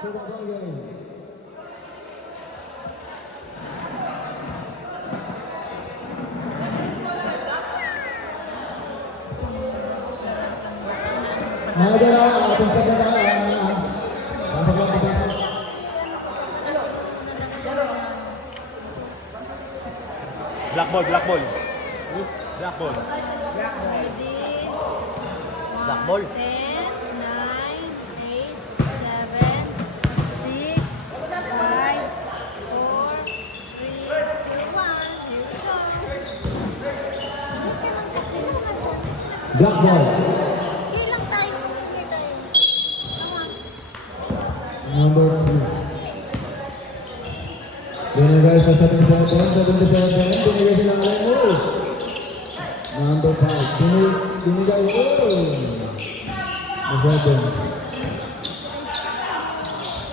Second game. Ada ating sabataan. Pasok lang pasok. Black ball, black ball. Black ball. Black ball. 10, 9, 8, 7, 6, 5, 4, 3, 2, 1. Black ball. Ilang tayo? Number 2. Binigay sa 77, binigay silang laro. Number 5, binigay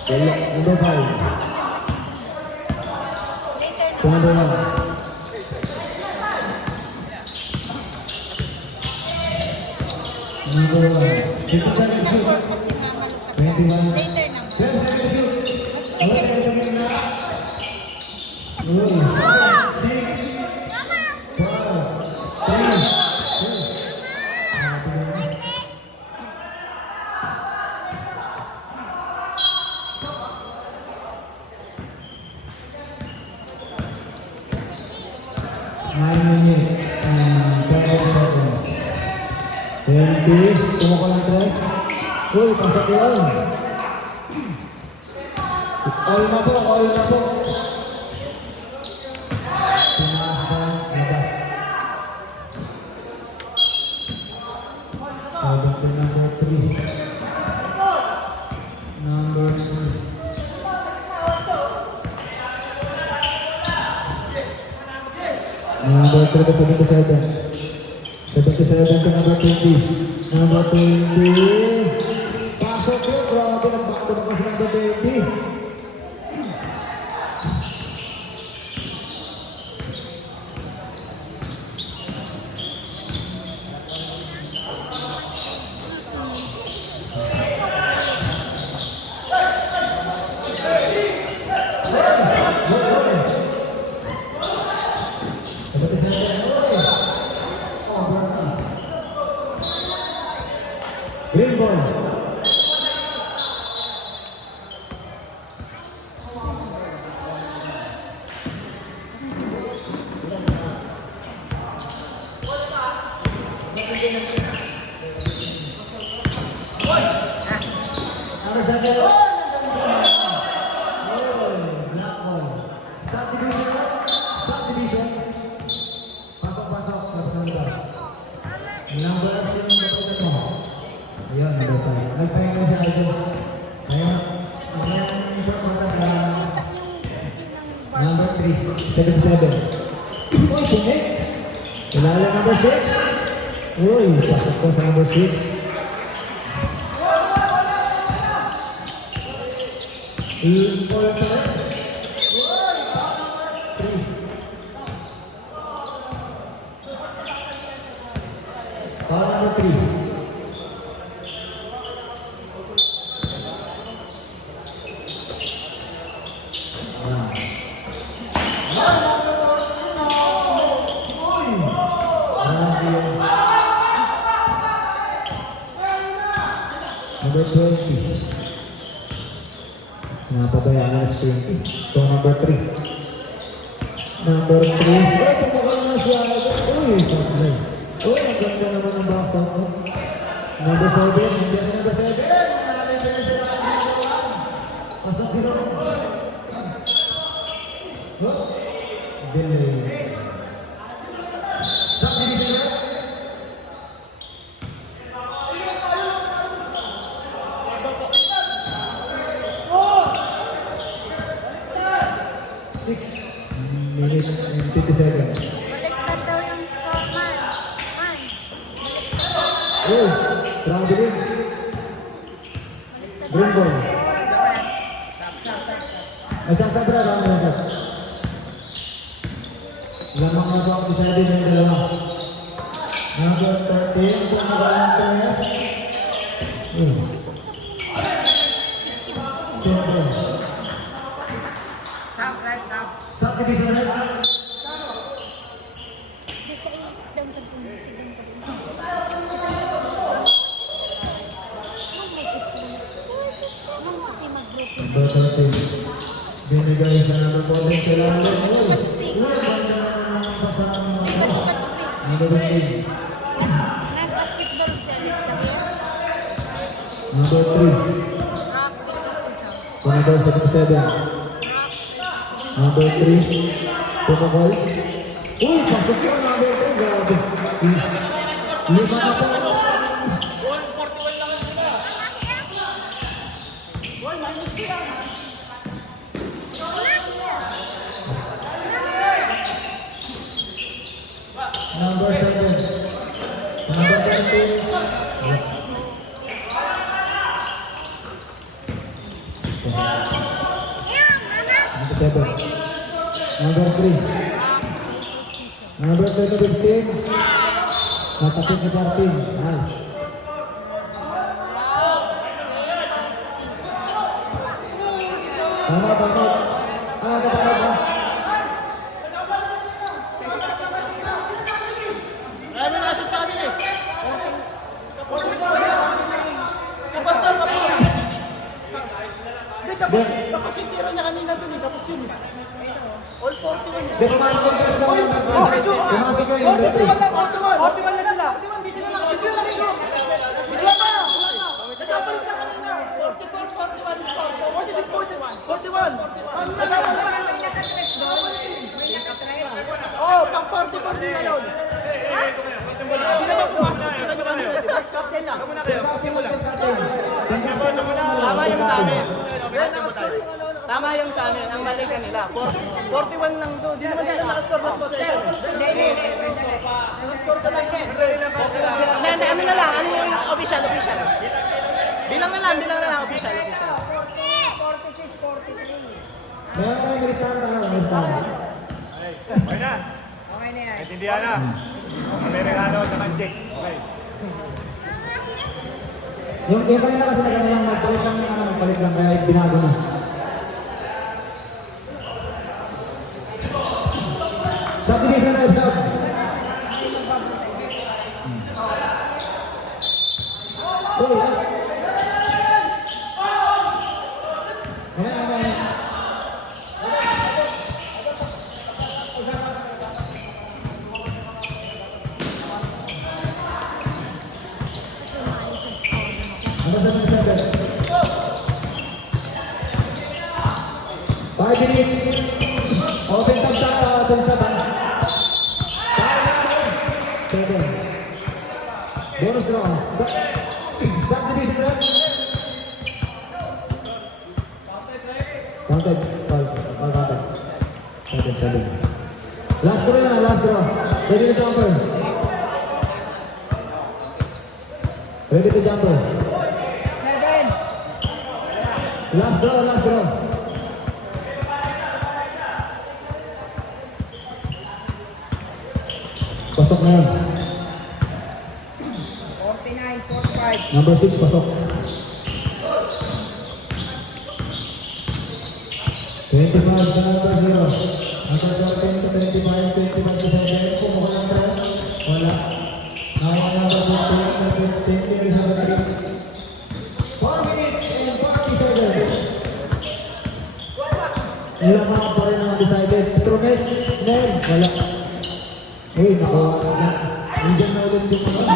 Number 5. Number 1. Number 1. 21. Tunggu lang tres. Uy, pasok yun. All na po. Pinasa, labas. Sabi ko number 3. Number 3. Number 3 to 77. 77 to number 20. Number 20. Pasok yun. Grabe, nagbakto na kasi number 20. Green ball. Subdivision. Pasok-pasok. Number ayan, number 5. Nagpahinga siya ito. Ayan, number 3, 77. Uy, sumik. Kilala number 6. Uy, pasok ko sa number 6. Important. Uy, 3. Para number 3. Number 20. Napabayaan na sa 20. So, number 3. Number 3. Uy, tumakal na siya. Uy, sablay. Uy, ang ganda naman ng basa mo. Number 7. Number 7. Pasok sila. Delay. Subdivision. Minutes and 57. Baliktad daw yung score, man. Oh, grabe rin. Green ball. Masasabra lang naman. Lamang na po ang isabi ng dalawa. Number 13, kung magalang 3. Siyempre. Subdivision red. Number 13. Binigay sa number 14 sa lalim. Number 15. Number 3. Number 77. Number 3. Pumagol. Uy, pasok yun. Number 3. Grabe. Lima na po. Number 7. Number 20. Number 3. Number 15. Nakapit ni 14. Nice. Tama. Tama. Tapos yung tiro niya kanina dun eh, tapos yun. All 41. Di pumasok yung press lang. Pumasok yung number 3. 41 na sila. Hindi sila nakasito lang yun. Wala pa. Nagkapalit na kanina. 44, 41 is 40 is 41. 41. Oh, pang 44 din na yun. Hindi naman pumasok yung tiro niya kanina. Vice captain lang. Tama yung sa amin. Tama yung sa amin, ang mali kanila. 41 lang to. Di naman tayo nakascore mas possession. Hindi. Nakascore ka lang eh. Hindi, ano na lang, ano yung official. Bilang na lang, official. 46, 43. Meron tayong listahan. Okay na. Okay na yan. Naintindihan na. Amerikano sa Manchik. Okay. Yung kanina kasi nagkanilang magpalit lang kaya binago na. Subdivision red, sub. Number 77. 5 minutes. Open tab. 7. Bonus draw. Subdivision red. Counted. 7. Last draw. Ready to jumper. Last draw. Pasok na yan. 49, 45. Number 6, pasok. 25 sa number 0. Number 14 to 25, 25 to 7. Kumuha ng press. Wala. Now, number 15 sa 4 minutes and 40 seconds. Ilang mga pa rin ang undecided. Trumes, Nel, wala. Uy, naku. Nandiyan na ulit yung mga.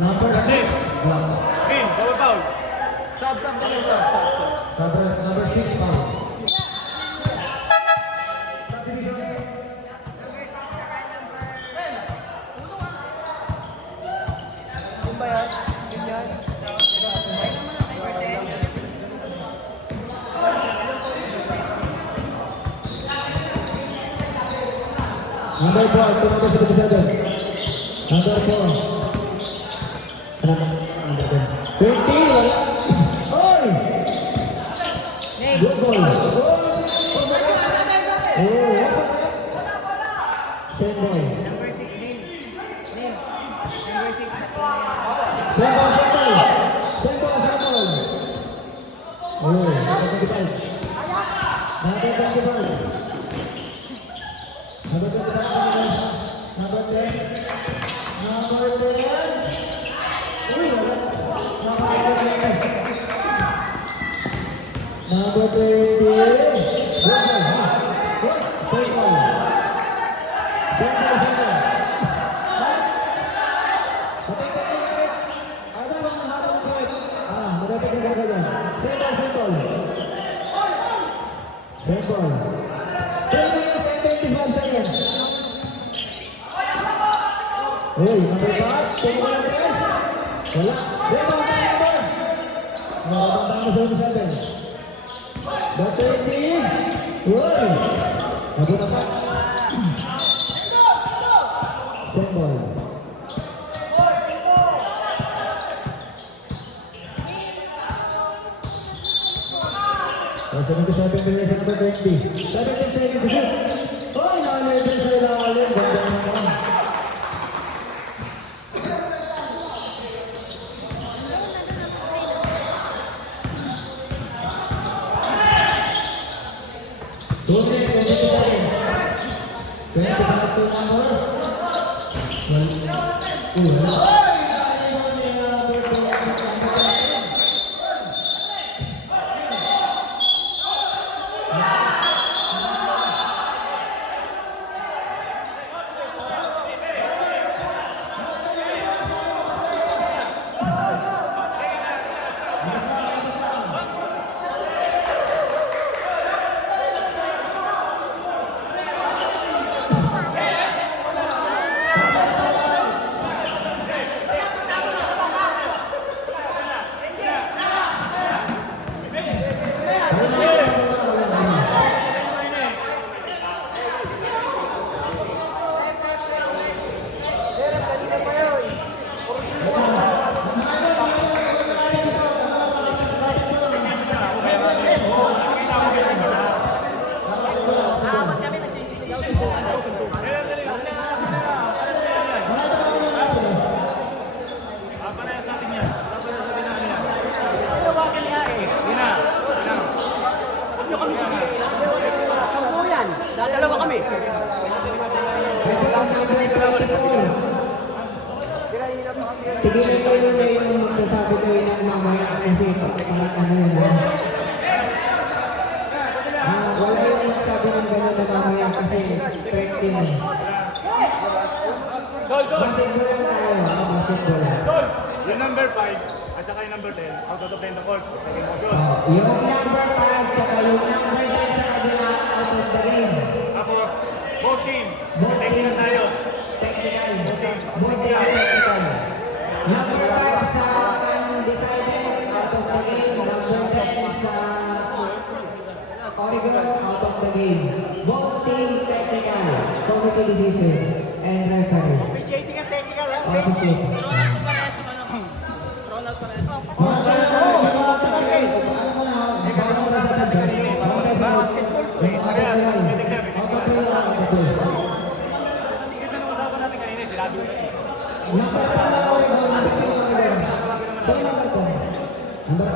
Number 6. Block. Green, double foul. Sub kami, sub. Number 6 foul. Yun ba yan? Yun yan? Number 4, number 77. Number 4. Number 20, wala. Oy! Good ball. Oh, same ball. Number 6 din. Din. Number 6 na po na yan. Same ball, same ball. Same ball, same ball. Oh, number 25. Number 25. Number 25. Number 10. Number 10. Uy, wala. Number 20. Good ball, ha? Good. Same ball. Same ball, same ball. Ada bang habang side? Maganda ka dyan. Same ball, same ball. Same ball. 3 minutes and 25 seconds. Uy, number 5. Tingin mo yung press. Wala. Rebound na number. Nakabanda mo sa 7. The 20. Uy. Abo na pa. Same ball. So, 77 minutes and 20. 17 seconds to shoot. Uy, nakalimit sa ilalim. Ganda naman. Two minutes, 22 seconds. 25 to number. Wala. Dadalawa kami. Tigilan ko yun na yung magsasabi kayo ng mamaya kasi parang ano yun ha. Wala yung magsabi ng gano'n na mamaya kasi threat din eh. Basketball lang tayo ha, basketball lang. Yung number 5 at saka yung number 10, out of the court. Second motion. Yung number 5 tsaka yung number 10 sa kabila out of the game. Tapos, both team. Both Technical team. tayo. Technical. Both team technical. Number 5 sa undecided out of the game. Number 10 sa Oregon out of the game. Both team technical. Committee decision and referee. Officiating ang technical ha. Officiate. Ronald Pares. Basketball po eh. Kaya, ito na usapan natin kanina, sinabi ko na eh. Number 10 na Oregon, number 10 Oregon. So, number 10. Number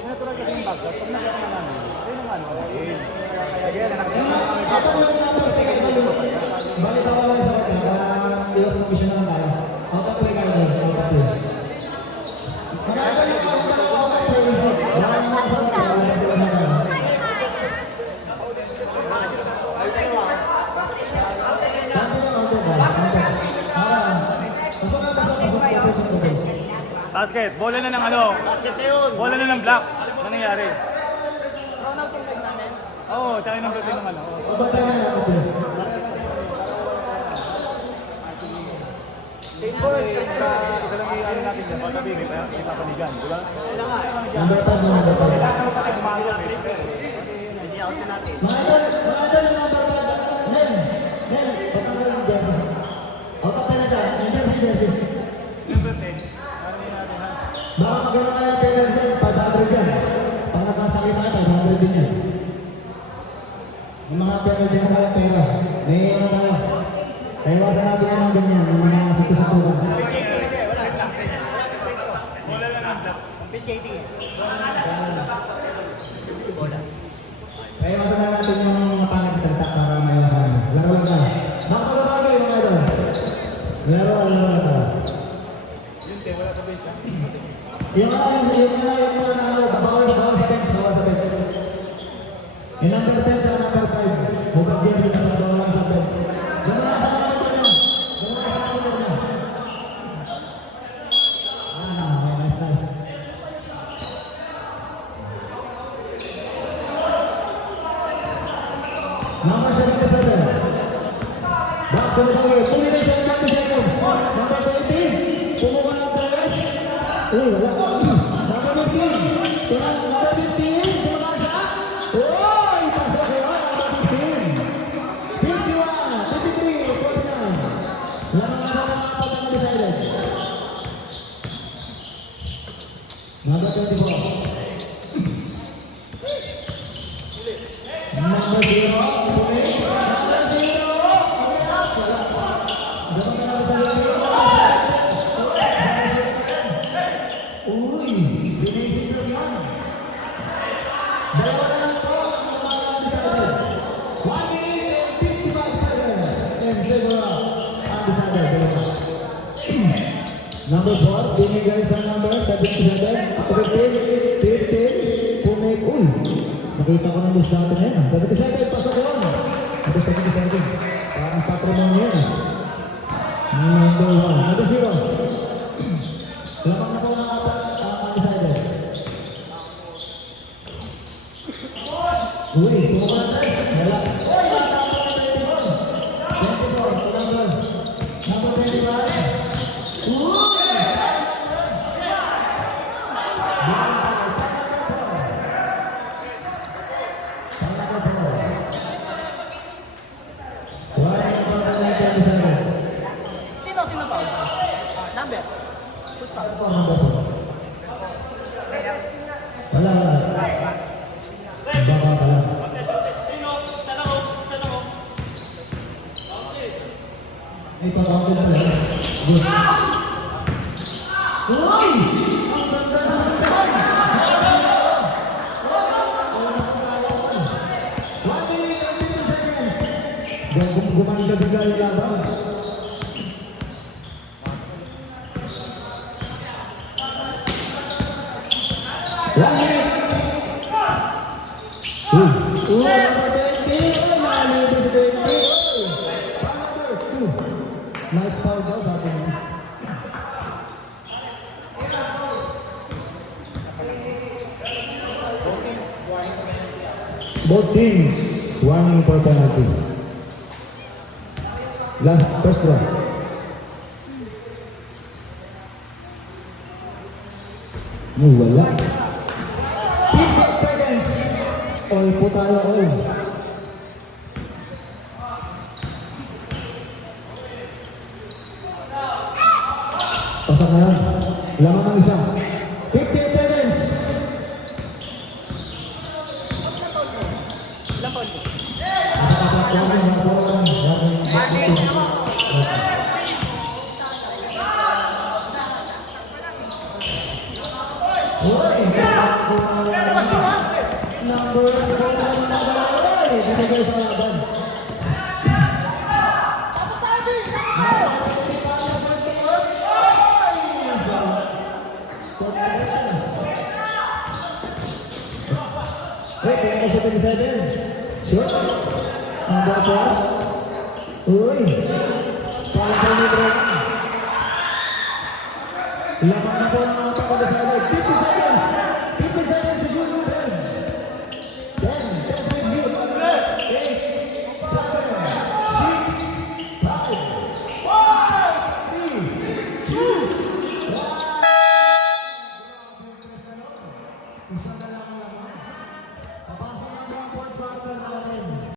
Natural kasi yung bag, pag nagkakama namin, ayun ang ano, Balik ako lang sa kanya para iwas confusion naman tayo. Out of play kayo doon. Out of play. Magkakalit ako na out of play. Wala naman ako sa kanya. Wala naman ako sa kanya. Tanto lang out of play. Basket. Bola na ng ano. Basket na yun. Bola na ng block. Ano nangyari? Ronald yung leg namin. Oo, tsaka yung number 10 ng ano. Oo. Auto play na lang, auto play. Kasi isa lang yung ano natin dyan. Pagkabi, may papanigan. Di ba? Number 5 na number 5. Kailangan mo tayo kumagot. Hindi out na natin. Mga idol, yung number 5. Nen, patanggal yung jersey. Auto play na siya. Jersey. Number 10. Ano yun natin ha? Baka magkaroon kayo ng penalty, 500 yan. Pag nagkasakit tayo, 500 din yan. Yung mga penalty na kaya pera. May ano tayo. Kaya wasa natin yan ang ganyan, yung mga sito-situran. Bola na ng block. Officiating. Kaya wasa natin yung mga panag-salta para may wasa natin. Laro lang tayo. Baka laro kayo mga idol. Laro lang tayo. Yun, te, wala pa base ha? Yung mga ano, bawal sa bench, bawal sa bench. Yung number 10 sa number 5, hubad din rin ang bawal sa bench. Ganun lang sa number 10 yun. Ganun lang sa number 10 yun. Nice. Number 77. Back to the player. 2 minutes and 30 seconds. Number 20. Pumuha ng tres. Uy, wala. Number 15. Tingnan, number 15. Sumasa. Uy, pasok yun. Number 15. 51, 53, 49. Lamang na mga apat ang decided. Number 24. Number 0. Pumay. Number 0. Ganun ka na sa lalo. Uy, binisip na yan. Dalawa na lang po ang mga decided. 1 minute and 55 seconds. And Zegura undecided. Number 4, binigay sa number 77, 15, Pumay. Uy, nakita ko ng list natin yan. 77, pasok yun. Ito 77. Parang patrimonyo yan. Number 1, number 0. Lamang na po ng apat ang undecided. Uy, pumuha na tayo. Wala. Uy, wala pa sa 21. 24, number 25. Uy! Sino pa? Number. Who's pa? Wala. Baka pala. Ay, pag-out na pala. Good. Uy! Ang ganda naman tayo! 1 minute and 50 seconds. Gumanda bigla yung laban. One minute. Uy, number 20. Number 20. Number 2. Nice foul daw sa atin. Both teams one for penalty. First round. Wala. 15 seconds. All po tayo, all. Pasok na yan. Lamang ng isa. 15 seconds. Ilang pound mo? Number 4. Binigay sa laban. Kaya sa 27. Sure. Number 4. Uy. Parang kami bro. Laban na po ng ating undecided. 57-41.